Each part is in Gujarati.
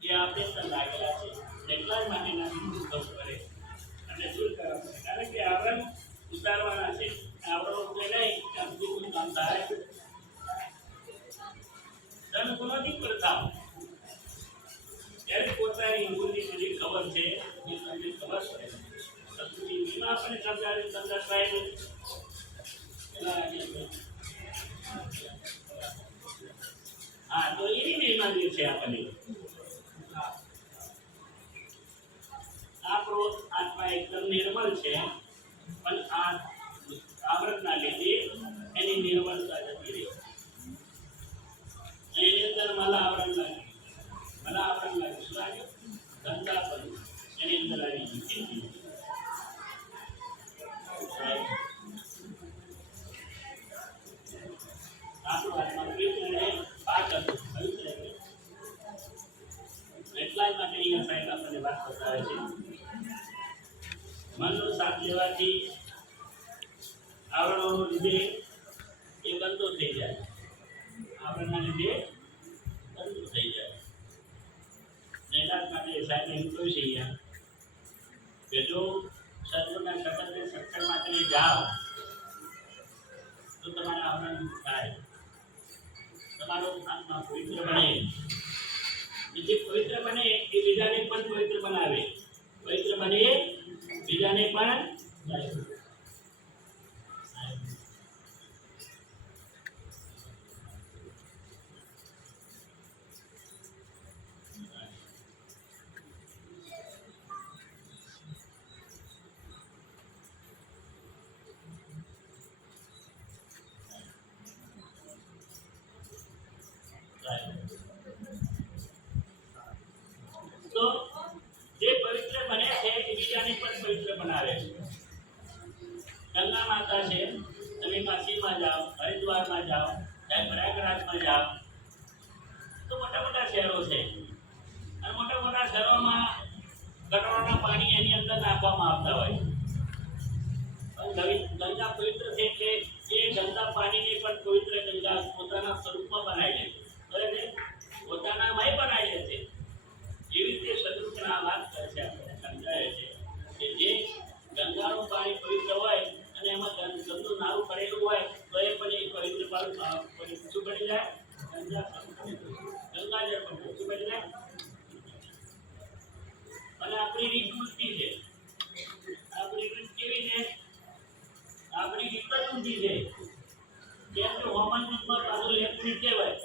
જે અંદર લાગેલા છે એટલા માટેના દૂર કરે દૂર કરવા કારણ કે આવરણ ઉતારવાના છે. આવરણ નહીં, ત્યાં કોઈ કામ થાય. ત્યારે પોતાની મૂળની સુધી ખબર છે ખબર છે. વીમા આપણે સમજાવે સંદાસભાઈ હા, તો એની મહિમા જે છે આપણને. આ એકદમ નિર્મલ છે. પણ આ આવરતના લીધે એની નિર્મળતા જતી રહી. છે એની અંદર માલા આવરણ લાગે માલા આવરણ લાગે શું લાગે ધંધા પણ એની અંદર આવી ગઈ એટલા માટે અહીંયા સાહેબ આપણને વાત કરતા હોય છે. મનનો સાથ લેવાથી આવરણોનો લીધે એ ગંદો થઈ જાય. આવરણના લીધે ગંદો થઈ જાય. ને માટે સાહેબ એમ કહ્યું છે અહીંયા કે જો સત્વના સંબંધે સત્સંગ માટે જાઓ, તો તમારા આવરણ થાય. તમારો આત્મા પવિત્ર બને. જે પવિત્ર બને એ બીજાને તો જે પવિત્ર બને છે એ બીજાને પણ પવિત્ર બનાવે છે. ગંગા માતા છે, તમે કાશીમાં જાઓ, હરિદ્વારમાં જાઓ, ચાહે પ્રયાગરાજમાં જાઓ. તો મોટા મોટા શહેરો છે. અને આપણી રીત ઉલટી છે આપણી રીત કેવી છે આપણી રીત જ ઊંધી છે જેમ કે હવામાન દૂધમાં પાછળ એક મિનિટ કહેવાય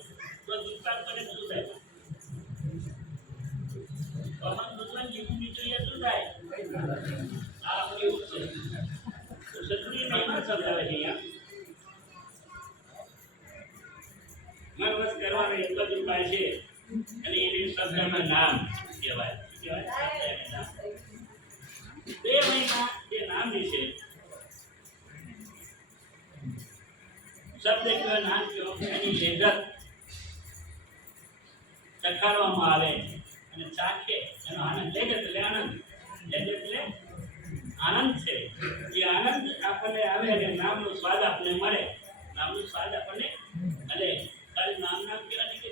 તો દુષ્કાળ કરે તો શું થાય હવામાન દૂધમાં લીંબુ નીચોઈએ શું થાય કરવાનો એટલો જ ઉપાય છે. અને એની શબ્દમાં નામ કહેવાય. બે મહિના જે નામ વિશે શબ્દ કયો નામ કયો? એની લેગત ચખાડવામાં આવે. અને ચાખે. એનો આનંદ. લેગત એટલે આનંદ? લેગત એટલે આનંદ છે. એ આનંદ આપણને આવે અને નામનો સ્વાદ આપણને મળે. Dari mana kira-kira?